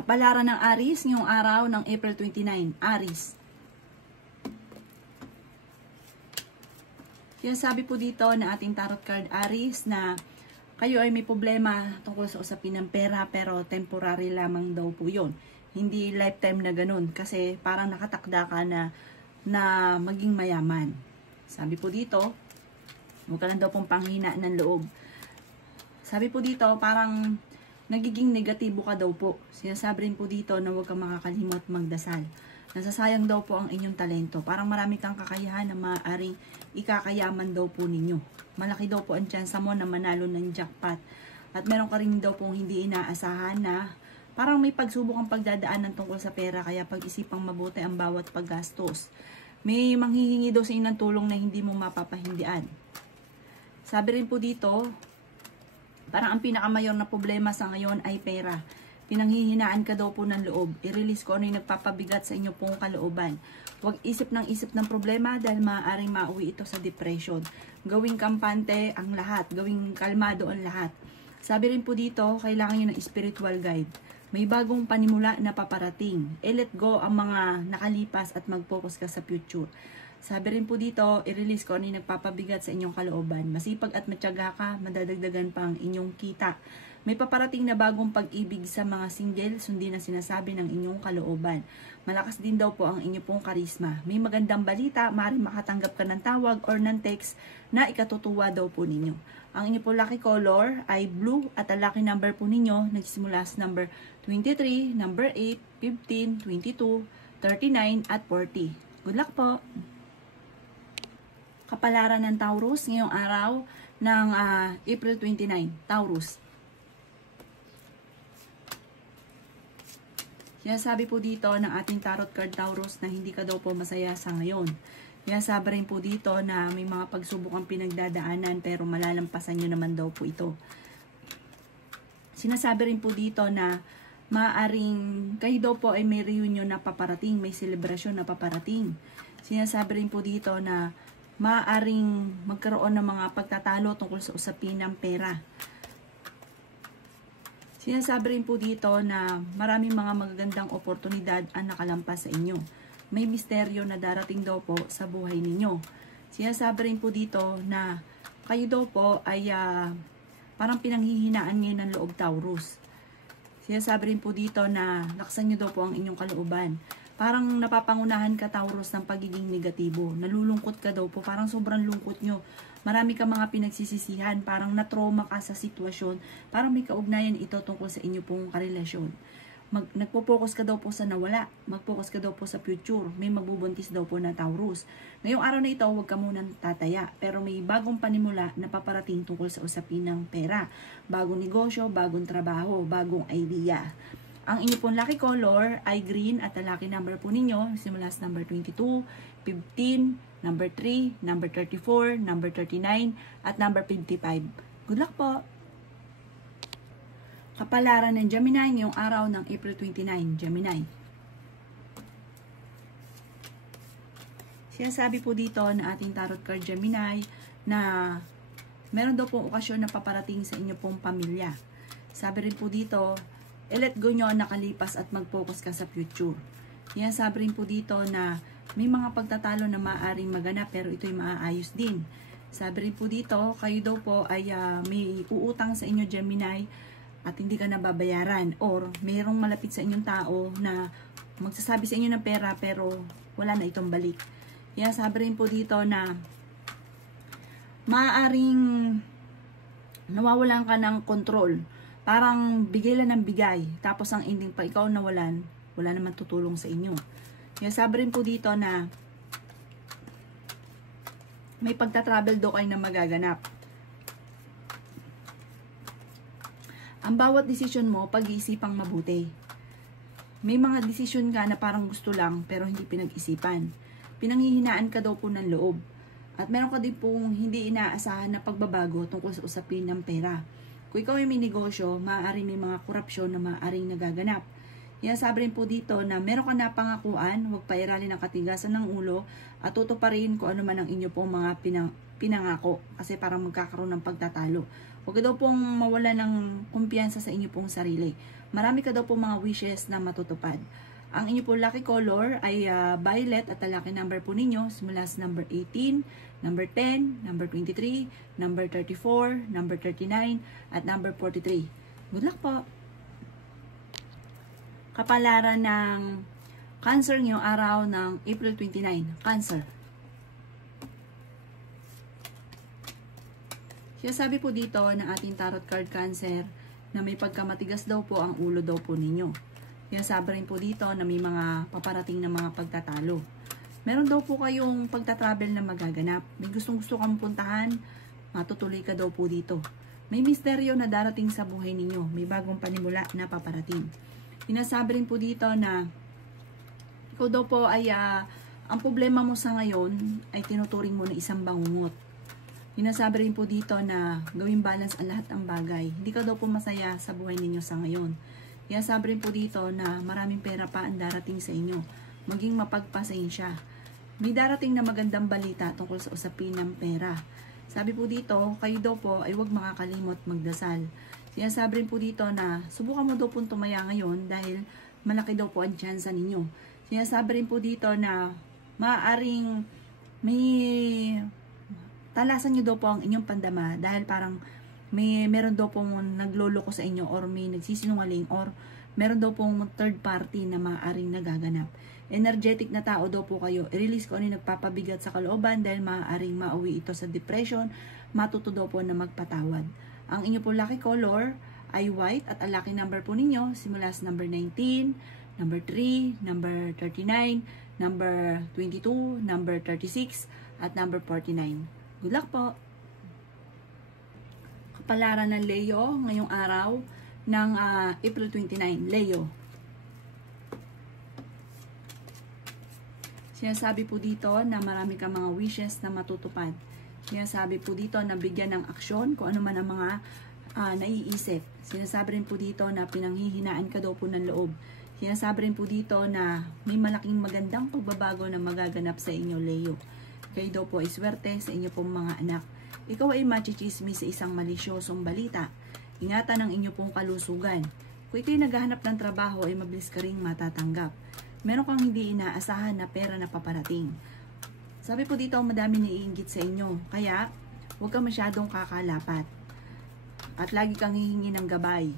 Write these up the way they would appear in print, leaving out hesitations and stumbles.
Kapalaran ng Aries ngayong araw ng April 29. Aries. Kaya sabi po dito na ating tarot card Aries na kayo ay may problema tungkol sa usapin ng pera pero temporary lamang daw po yun. Hindi lifetime na ganun kasi parang nakatakda ka na maging mayaman. Sabi po dito, huwag ka lang daw pong panghina ng loob. Sabi po dito parang nagiging negatibo ka daw po. Sinasabi rin po dito na huwag kang makakalimot magdasal. Nasasayang daw po ang inyong talento. Parang marami kang kakayahan na maaaring ikakayaman daw po ninyo. Malaki daw po ang tsansa mo na manalo ng jackpot. At meron ka rin daw pong hindi inaasahan na parang may pagsubok ang pagdadaanan tungkol sa pera. Kaya pag-isipang mabuti ang bawat paggastos. May manghihingi daw sa inyo ng tulong na hindi mo mapapahindian. Sabi rin po dito, parang ang pinakamayor na problema sa ngayon ay pera. Pinanghihinaan ka daw po ng loob. I-release ko ano yung nagpapabigat sa inyo pong kalooban. Huwag isip ng problema dahil maaaring mauwi ito sa depression. Gawing kampante ang lahat. Gawing kalmado ang lahat. Sabi rin po dito, kailangan nyo ng spiritual guide. May bagong panimula na paparating. I-let go ang mga nakalipas at mag-focus ka sa future. Sabi rin po dito, i-release ko ano yung nagpapabigat sa inyong kalooban. Masipag at matyaga ka, madadagdagan pa ang inyong kita. May paparating na bagong pag-ibig sa mga single, sundin na sinasabi ng inyong kalooban. Malakas din daw po ang inyong pong karisma. May magandang balita, maaaring makatanggap ka ng tawag or ng text na ikatutuwa daw po ninyo. Ang inyong po lucky color ay blue at ang lucky number po ninyo nagsimula sa number 23, number 8, 15, 22, 39 at 40. Good luck po! Kapalaran ng Taurus ngayong araw ng April 29. Taurus. Kaya sabi po dito ng ating tarot card Taurus na hindi ka daw po masaya sa ngayon. Kaya sabi rin po dito na may mga pagsubok ang pinagdadaanan pero malalampasan nyo naman daw po ito. Sinasabi rin po dito na maaaring kayo daw po ay may reunion na paparating, may selebrasyon na paparating. Sinasabi rin po dito na maaaring magkaroon ng mga pagtatalo tungkol sa usapin ng pera. Sinasabi rin po dito na maraming mga magagandang oportunidad ang nakalampas sa inyo. May misteryo na darating daw po sa buhay ninyo. Sinasabi rin po dito na kayo daw po ay parang pinanghihinaan ngayon ng loob Taurus. Sinasabi rin po dito na laksan nyo daw po ang inyong kalooban. Parang napapangunahan ka Taurus ng pagiging negatibo. Nalulungkot ka daw po. Parang sobrang lungkot nyo. Marami ka mga pinagsisisihan. Parang na-trauma ka sa sitwasyon. Parang may kaugnayan ito tungkol sa inyo pong karelasyon. Nagpo-focus ka daw po sa nawala. Mag-focus ka daw po sa future. May magbubuntis daw po na Taurus. Ngayong araw na ito, huwag ka munang tataya. Pero may bagong panimula na paparating tungkol sa usapin ng pera. Bagong negosyo, bagong trabaho, bagong idea. Ang inyo pong lucky color ay green at ang lucky number po ninyo simula sa number 22, 15, number 3, number 34, number 39, at number 55. Good luck po! Kapalaran ng Gemini ngayong araw ng April 29, Gemini. Sinasabi po dito na ating tarot card Gemini na meron daw pong okasyon na paparating sa inyo pong pamilya. Sabi rin po dito, i-let go nyo ang nakalipas at mag-focus ka sa future. Yan sabi rin po dito na may mga pagtatalo na maaaring maganap pero ito'y maaayos din. Sabi rin po dito, kayo daw po ay may uutang sa inyo Gemini at hindi ka nababayaran or mayroong malapit sa inyong tao na magsasabi sa inyo ng pera pero wala na itong balik. Yan sabi rin po dito na maaaring nawawalan ka ng control. Parang bigay lang ng bigay. Tapos ang ending pa ikaw nawalan, wala naman tutulong sa inyo. Kaya sabi rin po dito na may pagta-travel daw kayo na magaganap. Ang bawat desisyon mo, pag-iisipang mabuti. May mga desisyon ka na parang gusto lang pero hindi pinag-isipan. Pinanghihinaan ka daw po ng loob. At meron ka din pong hindi inaasahan na pagbabago tungkol sa usapin ng pera. Kung ikaw ay may negosyo, maaaring may mga korupsyon na maaaring nagaganap. Yan sabi rin po dito na meron ka na pangakuan, huwag pairalin ang katigasan ng ulo at tutuparin kung ano man ang inyo pong mga pinangako kasi parang magkakaroon ng pagtatalo. Huwag daw pong mawala ng kumpiyansa sa inyo pong sarili. marami ka daw po mga wishes na matutupad. Ang inyo po lucky color ay violet at ang lucky number po ninyo simula sa number 18, number 10, number 23, number 34, number 39, at number 43. Good luck po! Kapalaran ng Cancer ngayong araw ng April 29. Cancer. Siya sabi po dito ng ating tarot card Cancer na may pagkamatigas daw po ang ulo daw po ninyo. Kaya sabi rin po dito na may mga paparating na mga pagtatalo. Meron daw po kayong pagtatravel na magaganap. May gustong-gusto kang puntahan, matutuloy ka daw po dito. May misteryo na darating sa buhay ninyo. May bagong panimula na paparating. Sinasabi rin po dito na ikaw daw po ay ang problema mo sa ngayon ay tinuturing mo na isang bangungot. Sinasabi rin po dito na gawing balance ang lahat ng bagay. Hindi ka daw po masaya sa buhay ninyo sa ngayon. Kaya sabi rin po dito na maraming pera pa ang darating sa inyo. Maging mapagpasensya. May darating na magandang balita tungkol sa usapin ng pera. Sabi po dito, kayo daw po ay huwag makakalimot magdasal. Kaya sabi rin po dito na subukan mo daw po tumaya ngayon dahil malaki daw po ang tsansa ninyo. Kaya sabi rin po dito na maaaring may talasan nyo daw po ang inyong pandama dahil parang meron daw pong nagloloko sa inyo or may nagsisinungaling or meron daw pong third party na maaaring nagaganap. Energetic na tao daw po kayo. I-release ko ano yung nagpapabigat sa kalooban dahil maaaring mauwi ito sa depression. Matuto daw po na magpatawad. Ang inyo po lucky color ay white at ang lucky number po ninyo simula sa number 19, number 3, number 39, number 22, number 36, at number 49. Good luck po! Kapalaran ng Leo ngayong araw ng April 29. Leo. Sinasabi po dito na marami kang mga wishes na matutupad. Sinasabi po dito na bigyan ng aksyon kung ano man ang mga naiisip. Sinasabi rin po dito na pinanghihinaan ka daw po ng loob. Sinasabi rin po dito na may malaking magandang pagbabago na magaganap sa inyo, Leo. Kayo daw po ay swerte sa inyo pong mga anak. Ikaw ay machichismis sa isang malisyosong balita. Ingatan ang inyo pong kalusugan. Kung ito'y naghahanap ng trabaho ay mabilis ka ring matatanggap. Meron kang hindi inaasahan na pera na paparating. Sabi po dito, madami naiinggit sa inyo. Kaya, huwag ka masyadong kakalapat. At lagi kang hihingi ng gabay.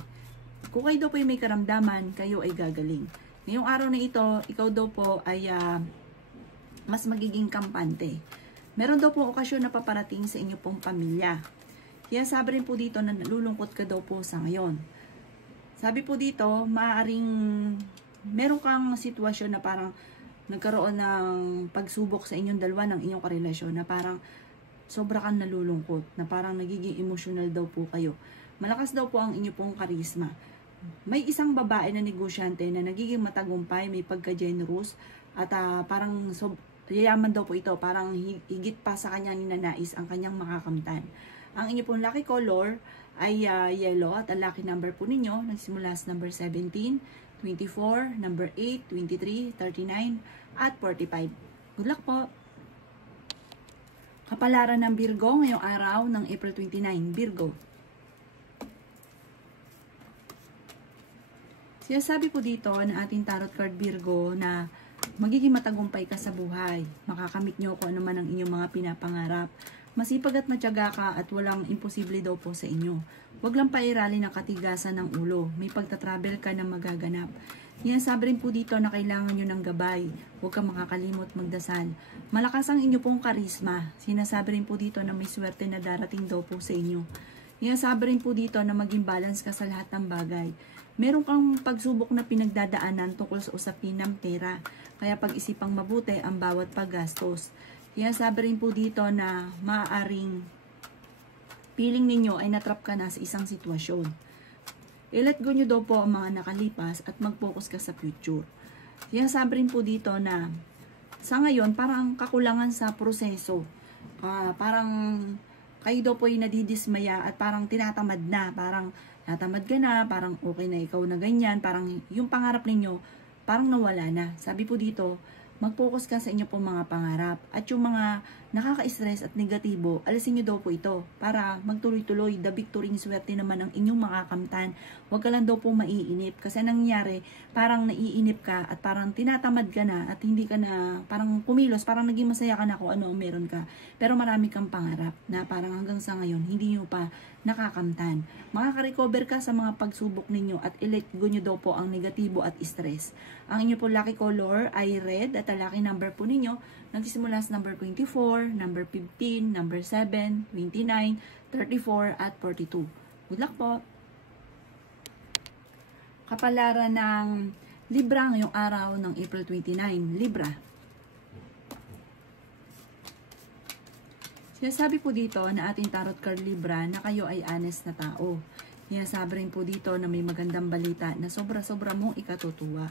Kung kayo daw po ay may karamdaman, kayo ay gagaling. Ngayong araw na ito, ikaw daw po ay mas magiging kampante. Meron daw pong okasyon na paparating sa inyo pong pamilya. Kaya sabi rin po dito na nalulungkot ka daw po sa ngayon. Sabi po dito, maaaring meron kang sitwasyon na parang nagkaroon ng pagsubok sa inyong dalawa ng inyong karelasyon na parang sobra kang nalulungkot, na parang nagiging emotional daw po kayo. Malakas daw po ang inyo pong karisma. May isang babae na negosyante na nagiging matagumpay, may pagka-generous, at parang yayaman daw po ito, parang higit pa sa kanyang ninanais ang kanyang makakamtan. Ang inyo pong lucky color ay yellow at ang lucky number po ninyo nagsimula sa number 17, 24, number 8, 23, 39, at 45. Good luck po! Kapalaran ng Virgo ngayong araw ng April 29. Virgo. Sinasabi po dito ng ating tarot card Virgo na magiging matagumpay ka sa buhay. Makakamit nyo kung ano man ang inyong mga pinapangarap. Masipag at matyaga ka at walang imposible daw po sa inyo. Huwag lang pairali ng katigasan ng ulo. May pagtatravel ka na magaganap. Sinasabi rin po dito na kailangan nyo ng gabay. Huwag kang makakalimot magdasal. Malakas ang inyo pong karisma. Sinasabi rin po dito na may swerte na darating daw po sa inyo. Sinasabi rin po dito na maging balance ka sa lahat ng bagay. Meron kang pagsubok na pinagdadaanan tungkol sa usapin ng pera. Kaya pag-isipang mabuti ang bawat paggastos. Kaya sabi rin po dito na maaaring feeling ninyo ay natrap ka na sa isang sitwasyon. I-let go nyo daw po ang mga nakalipas at mag-focus ka sa future. Kaya sabi rin po dito na sa ngayon parang kakulangan sa proseso. Parang kayo daw po ay nadidismaya at parang tinatamad na. Parang natamad ka na, parang okay na ikaw na ganyan. Parang yung pangarap ninyo parang nawala na. Sabi po dito, mag-focus ka sa inyo pong mga pangarap. At yung mga nakaka-stress at negatibo, alisin nyo daw po ito para magtuloy-tuloy. The victory, swerte naman ang inyong makakamtan. Huwag ka lang daw po maiinip. Kasi nangyari, parang naiinip ka at parang tinatamad ka na at hindi ka na parang pumilos, parang naging masaya ka na kung ano ang meron ka. Pero marami kang pangarap na parang hanggang sa ngayon, hindi nyo pa nakakamtan. Makaka-recover ka sa mga pagsubok ninyo at i-let go nyo daw po ang negatibo at stress. Ang inyo po lucky color ay red at ang lucky number po ninyo nagsisimula sa number 24, number 15, number 7, 29, 34 at 42. Good luck po! Kapalaran ng Libra ngayong araw ng April 29. Libra. Sinasabi po dito na ating tarot card Libra na kayo ay honest na tao. Sinasabi rin po dito na may magandang balita na sobra-sobra mong ikatutuwa.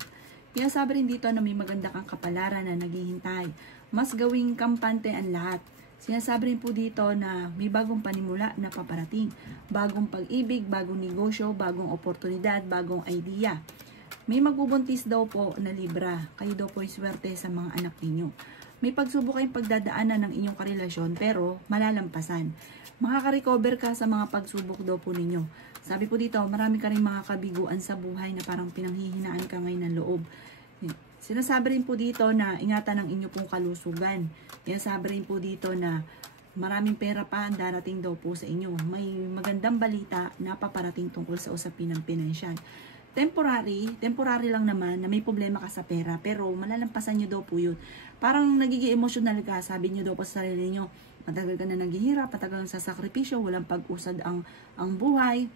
Sinasabi rin dito na may maganda kang kapalaran na naghihintay. Mas gawing kampante ang lahat. Sinasabi rin po dito na may bagong panimula na paparating. Bagong pag-ibig, bagong negosyo, bagong oportunidad, bagong idea. May magbubuntis daw po na Libra. Kayo daw po ay swerte sa mga anak ninyo. May pagsubok kayong pagdadaanan ng inyong karelasyon pero malalampasan. Makaka-recover ka sa mga pagsubok daw po ninyo. Sabi po dito, marami ka rin mga kabiguan sa buhay na parang pinanghihinaan ka ngayon ng loob. Sinasabi rin po dito na ingatan ang inyo pong kalusugan. Sinasabi rin po dito na maraming pera pa ang darating daw po sa inyo. May magandang balita na paparating tungkol sa usapin ng pinansyal. Temporary lang naman na may problema ka sa pera pero malalampasan nyo daw po yun. Parang nagiging emotional ka, sabi nyo daw po sa sarili nyo, matagal ka na naghihirap, matagal sa sakripisyo, walang pag-usad ang buhay.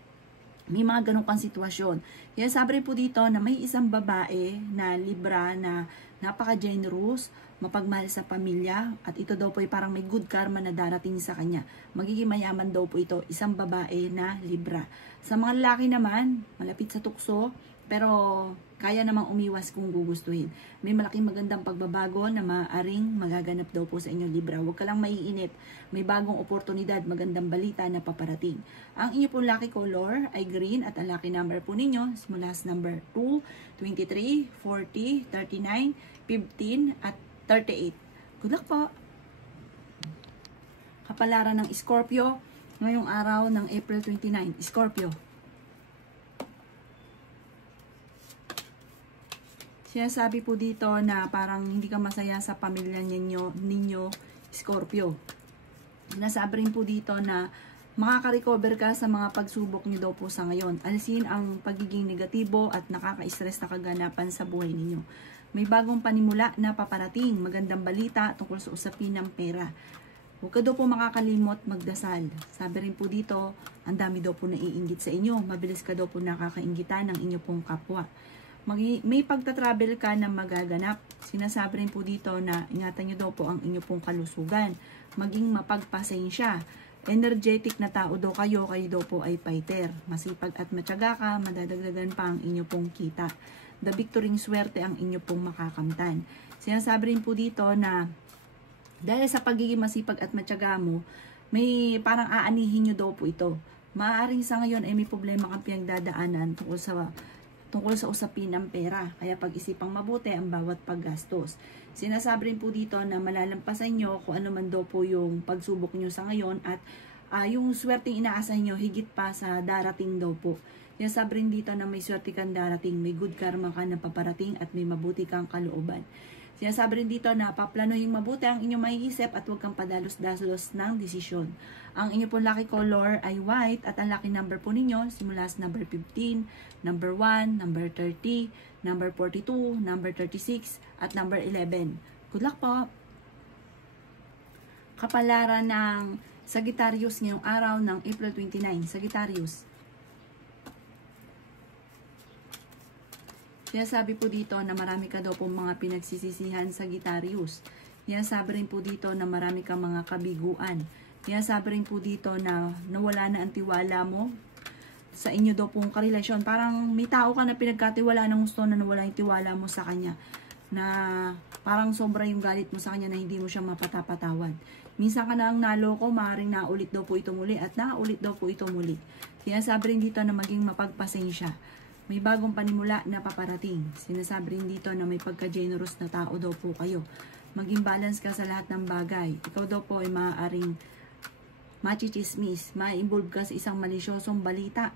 May mga ganun kang sitwasyon. Kaya sabi rin po dito na may isang babae na Libra na napaka-generous, mapagmahal sa pamilya, at ito daw po ay parang may good karma na darating sa kanya. Magiging mayaman daw po ito, isang babae na Libra. Sa mga lalaki naman, malapit sa tukso, pero kaya namang umiwas kung gugustuhin. May malaking magandang pagbabago na maaaring magaganap daw po sa inyo Libra. Huwag ka lang maiinip. May bagong oportunidad, magandang balita na paparating. Ang inyo pong lucky color ay green at ang lucky number po ninyo mula sa number 2, 23, 40, 39, 15 at 38. Good luck po! Kapalaran ng Scorpio ngayong araw ng April 29. Scorpio. Sinasabi po dito na parang hindi ka masaya sa pamilya ninyo Scorpio. Sinasabi rin po dito na makaka-recover ka sa mga pagsubok nyo daw po sa ngayon. Alisin ang pagiging negatibo at nakaka-stress na kaganapan sa buhay ninyo. May bagong panimula na paparating, magandang balita tungkol sa usapin ng pera. Huwag ka daw po makakalimot magdasal. Sabi rin po dito, ang dami daw po naiinggit sa inyo. Mabilis ka daw po nakakainggitan ng inyo pong kapwa. May pagta-travel ka na magaganap. Sinasabi rin po dito na ingatan nyo daw po ang inyo pong kalusugan. Maging mapagpasensya. Energetic na tao daw kayo daw po ay fighter. Masipag at matyaga ka, madadagdagan pa ang inyo pong kita. The victory swerte ang inyo pong makakamtan. Sinasabi rin po dito na dahil sa pagiging masipag at matyaga mo, may parang aanihin nyo daw po ito. Maaaring sa ngayon ay may problema kang pinagdadaanan tungkol sa usapin ng pera. Kaya pag-isipang mabuti ang bawat paggastos. Sinasabi rin po dito na malalampasan nyo kung ano man daw po yung pagsubok nyo sa ngayon at yung swerteng inaasahan nyo higit pa sa darating daw po. Sinasabi rin dito na may swerte kang darating, may good karma ka na paparating at may mabuti kang kalooban. Sinasabi rin dito na paplanuhin mabuti ang inyong maiisip at huwag kang padalos-dalos ng desisyon. Ang inyo po lucky color ay white at ang lucky number po ninyo simula sa number 15, number 1, number 30, number 42, number 36 at number 11. Good luck po! Kapalaran ng Sagittarius ngayong araw ng April 29. Sagittarius. Sinasabi po dito na marami ka daw po mga pinagsisisihan Sagittarius. Sinasabi rin po dito na marami kang mga kabiguan. Sinasabi rin po dito na nawala na ang tiwala mo sa inyo daw pong karelasyon. Parang may tao ka na pinagkatiwala ng gusto na nawala yung tiwala mo sa kanya. Na parang sobra yung galit mo sa kanya na hindi mo siya mapatapatawad. Minsan ka na ang naloko, maaaring naulit daw po ito muli at naulit daw po ito muli. Sinasabi rin dito na maging mapagpasensya. May bagong panimula na paparating. Sinasabi rin dito na may pagka-generous na tao daw po kayo. Maging balance ka sa lahat ng bagay. Ikaw daw po ay maaaring machichismis, ma-involve ka sa isang malisyosong balita.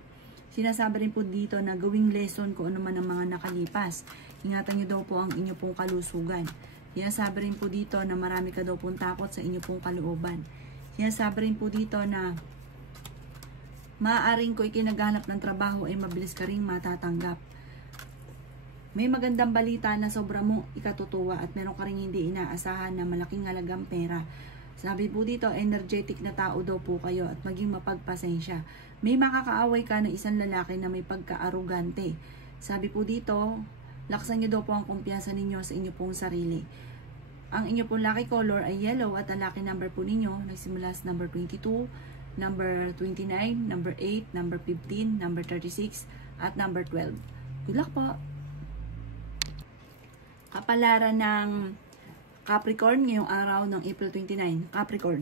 Sinasabi rin po dito na gawing lesson kung ano man ang mga nakalipas. Ingatan nyo daw po ang inyo pong kalusugan. Sinasabi rin po dito na marami ka daw pong takot sa inyo pong kalooban. Sinasabi rin po dito na maaaring kung ikinaghanap ng trabaho ay mabilis ka rin matatanggap. May magandang balita na sobra mo ikatutuwa at meron ka rin hindi inaasahan na malaking halagang pera. Sabi po dito, energetic na tao daw po kayo at maging mapagpasensya. May makakaaway ka na isang lalaki na may pagka-arugante. Sabi po dito, laksan nyo daw po ang kumpiyansa ninyo sa inyo pong sarili. Ang inyo pong lucky color ay yellow at ang lucky number po ninyo nagsimula sa number 22, number 29, number 8, number 15, number 36, at number 12. Good luck po! Kapalaran ng Capricorn ngayong araw ng April 29. Capricorn.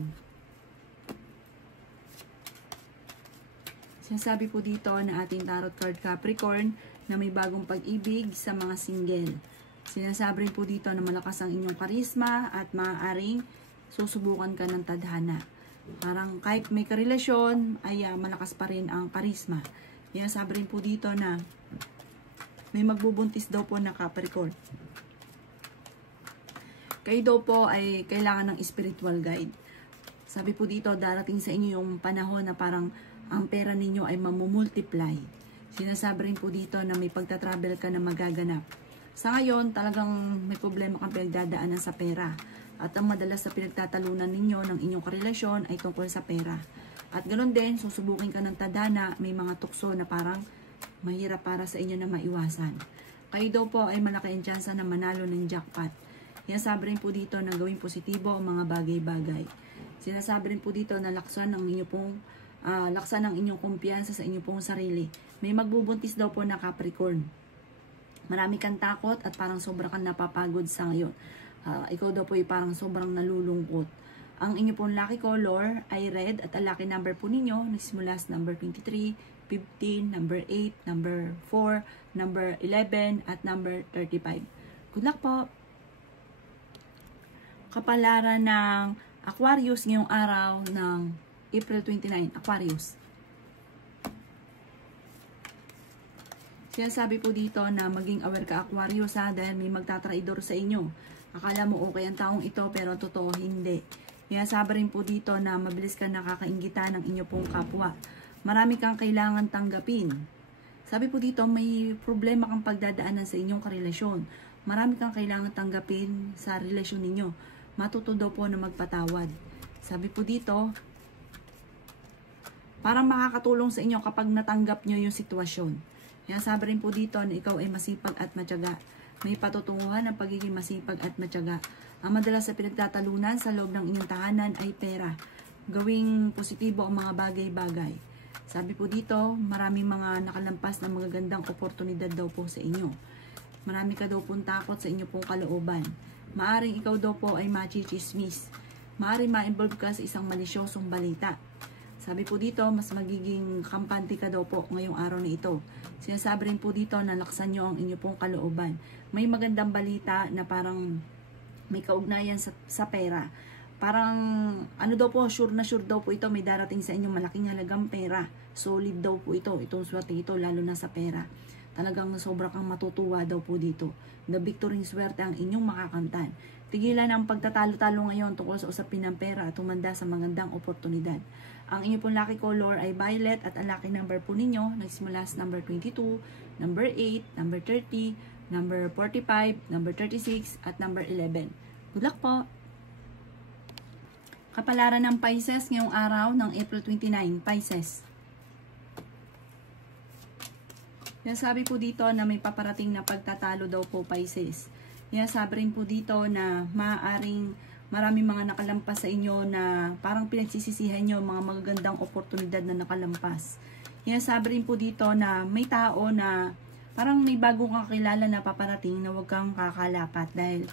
Sinasabi po dito na ating tarot card Capricorn na may bagong pag-ibig sa mga single. Sinasabi rin po dito na malakas ang inyong karisma at maaaring susubukan ka ng tadhana. Parang kahit may karelasyon, ay malakas pa rin ang karisma. Sinasabi rin po dito na may magbubuntis daw po na Capricorn. Kayo daw po ay kailangan ng spiritual guide. Sabi po dito, darating sa inyo yung panahon na parang ang pera ninyo ay mamumultiply. Sinasabi rin po dito na may pagta-travel ka na magaganap. Sa ngayon, talagang may problema kang pinagdadaanan sa pera. At ang madalas na pinagtatalunan ninyo ng inyong karelasyon ay tungkol sa pera. At ganoon din, susubukin ka ng tadhana, may mga tukso na parang mahirap para sa inyo na maiwasan. Kayo daw po ay malaki ang tsansa na manalo ng jackpot. Sinasabi rin po dito na gawing positibo ang mga bagay-bagay. Sinasabi rin po dito na laksan ang inyong kumpiyansa sa inyong pong sarili. May magbubuntis daw po na Capricorn. Marami kang takot at parang sobra kang napapagod sa ngayon. Ikaw daw po ay parang sobrang nalulungkot. Ang inyo pong lucky color ay red at ang lucky number po ninyo nagsimula sa number 23, 15, number 8, number 4, number 11, at number 35. Good luck po! Kapalaran ng Aquarius ngayong araw ng April 29, Aquarius. Sinasabi po dito na maging aware ka Aquarius dahil may magtatraidor sa inyo. Akala mo okay ang taong ito pero totoo hindi. Sinasabi rin po dito na mabilis ka nakakainggitan ng inyo pong kapwa. Marami kang kailangan tanggapin. Sabi po dito may problema kang pagdadaanan sa inyong karelasyon. Marami kang kailangan tanggapin sa relasyon ninyo. Matuto daw po na magpatawad. Sabi po dito, parang makakatulong sa inyo kapag natanggap nyo yung sitwasyon. Sabi rin po dito na ikaw ay masipag at matyaga. May patutunguhan ng pagiging masipag at matyaga. Ang madalas sa pinagtatalunan sa loob ng inyong tahanan ay pera. Gawing positibo ang mga bagay-bagay. Sabi po dito, maraming mga nakalampas na magagandang oportunidad daw po sa inyo. Marami ka daw pong takot sa inyo pong kalooban. Maaring ikaw daw po ay machichismis. Maaring ma-involve ka sa isang malisyosong balita. Sabi po dito, mas magiging kampante ka daw po ngayong araw na ito. Sinasabi rin po dito na laksan nyo ang inyo pong kalooban. May magandang balita na parang may kaugnayan sa pera. Parang, ano daw po, sure na sure daw po ito, may darating sa inyong malaking halagang pera. Solid daw po ito, itong swerte ito, lalo na sa pera. Talagang sobra kang matutuwa daw po dito. The victory swerte ang inyong makakamtan. Tigilan ang pagtatalo-talo ngayon tungkol sa usapin ng pera at tumanda sa magandang oportunidad. Ang inyong pong lucky color ay violet at ang lucky number po ninyo nagsimula sa number 22, number 8, number 30, number 45, number 36, at number 11. Good luck po! Kapalaran ng Pisces ngayong araw ng April 29, Pisces. Sabi po dito na may paparating na pagtatalo daw po Pisces. Sabi rin po dito na maaaring maraming mga nakalampas sa inyo na parang pinagsisisihan nyo mga magagandang oportunidad na nakalampas. Sabi rin po dito na may tao na parang may bagong kakilala na paparating na huwag kang kakalapat dahil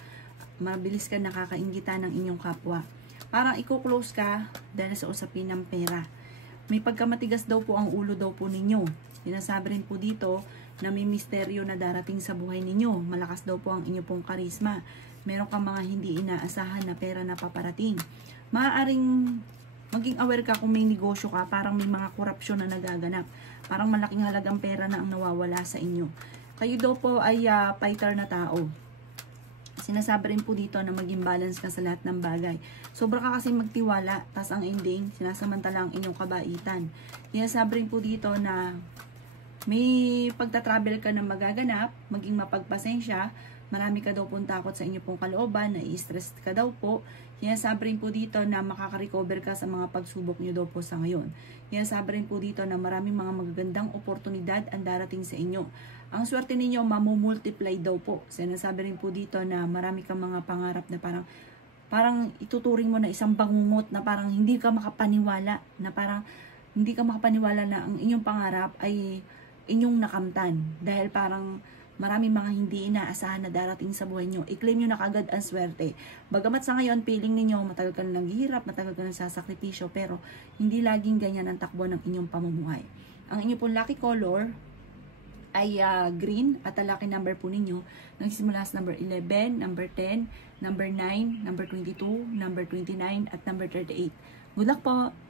mabilis ka nakakainggitan ng inyong kapwa. Parang i-close ka dahil sa usapin ng pera. May pagkamatigas daw po ang ulo daw po ninyo. Sinasabi rin po dito na may misteryo na darating sa buhay ninyo. Malakas daw po ang inyo pong karisma. Meron kang mga hindi inaasahan na pera na paparating. Maaaring maging aware ka kung may negosyo ka, parang may mga korupsyon na nagaganap. Parang malaking halagang pera na ang nawawala sa inyo. Kayo daw po ay fighter na tao. Sinasabi rin po dito na maging balance ka sa lahat ng bagay. Sobra ka kasi magtiwala, tas ang ending, sinasamantala ang inyong kabaitan. Sinasabi rin po dito na may pagta-travel ka na magaganap, maging mapagpasensya, marami ka daw pong takot sa inyo pong kalooban, na-stress ka daw po. Sinasabi rin po dito na makaka-recover ka sa mga pagsubok nyo daw po sa ngayon. Sinasabi rin po dito na maraming mga magagandang oportunidad ang darating sa inyo. Ang swerte ninyo mamumultiply daw po. Sinasabi rin po dito na marami kang mga pangarap na parang ituturing mo na isang bangungot na parang hindi ka makapaniwala, na parang hindi ka makapaniwala na ang inyong pangarap ay inyong nakamtan. Dahil parang maraming mga hindi inaasahan na darating sa buhay nyo. I-claim nyo na kagad ang swerte. Bagamat sa ngayon, feeling ninyo, matagal ka na naghihirap, matagal ka na sasakripisyo, pero hindi laging ganyan ang takbo ng inyong pamumuhay. Ang inyong pong lucky color ay green, at ang lucky number po ninyo nagsisimula sa number 11, number 10, number 9, number 22, number 29, at number 38. Good luck po!